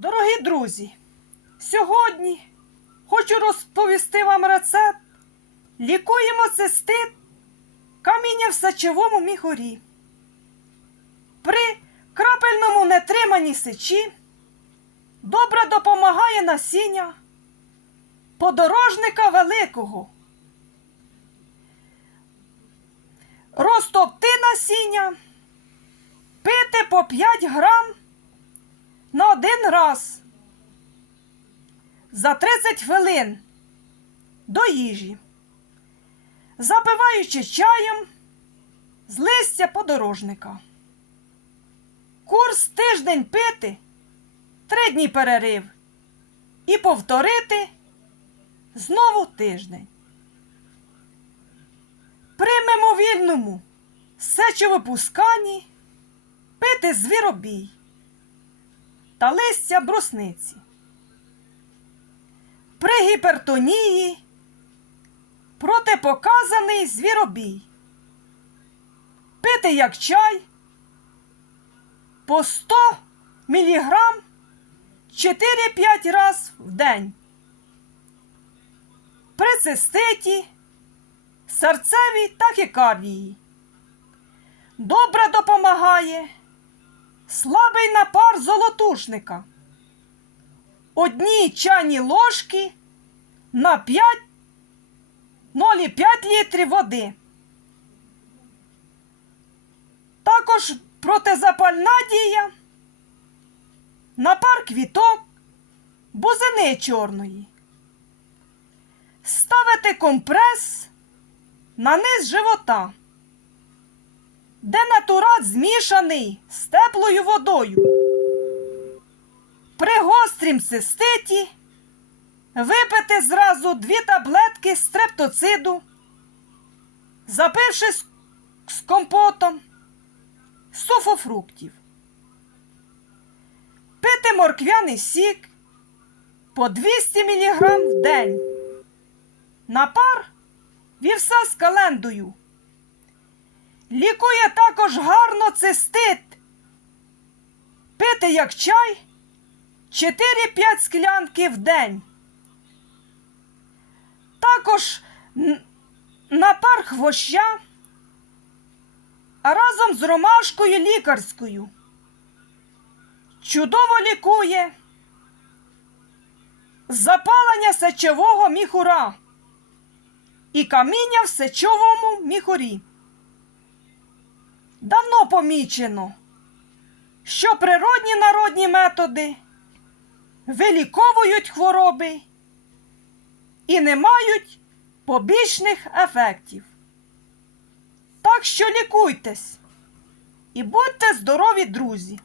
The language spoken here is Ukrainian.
Дорогі друзі, сьогодні хочу розповісти вам рецепт. Лікуємо цистит каміння в сечовому міхурі. При крапельному нетриманні сечі добре допомагає насіння подорожника великого. Розтопти насіння, пити по 5 грам на один раз за 30 хвилин до їжі, запиваючи чаєм з листя подорожника. Курс тиждень пити, три дні перерив і повторити знову тиждень. При мимовільному сечовипусканні пити звіробій та листя брусниці. При гіпертонії протипоказаний звіробій. Пити як чай по 100 мг 4-5 раз в день. При циститі, серцевій тахікардії. Добре допомагає слабий напар золотушника. Одні чайні ложки на 5 0,5 літрів води. Також протизапальна дія, напар квіток, бузини чорної. Ставити компрес на низ живота, де натурат змішаний з теплою водою. При гострім циститі випити зразу дві таблетки стрептоциду, запивши з, компотом суфофруктів. Пити морквяний сік по 200 мг в день. Напар вівса з календою. Лікує також гарно цистит. Пити як чай 4-5 склянки в день. Також н- напар хвоща разом з ромашкою лікарською. Чудово лікує запалення сечового міхура і каміння в сечовому міхурі. Давно помічено, що природні народні методи виліковують хвороби і не мають побічних ефектів. Так що лікуйтесь і будьте здорові, друзі!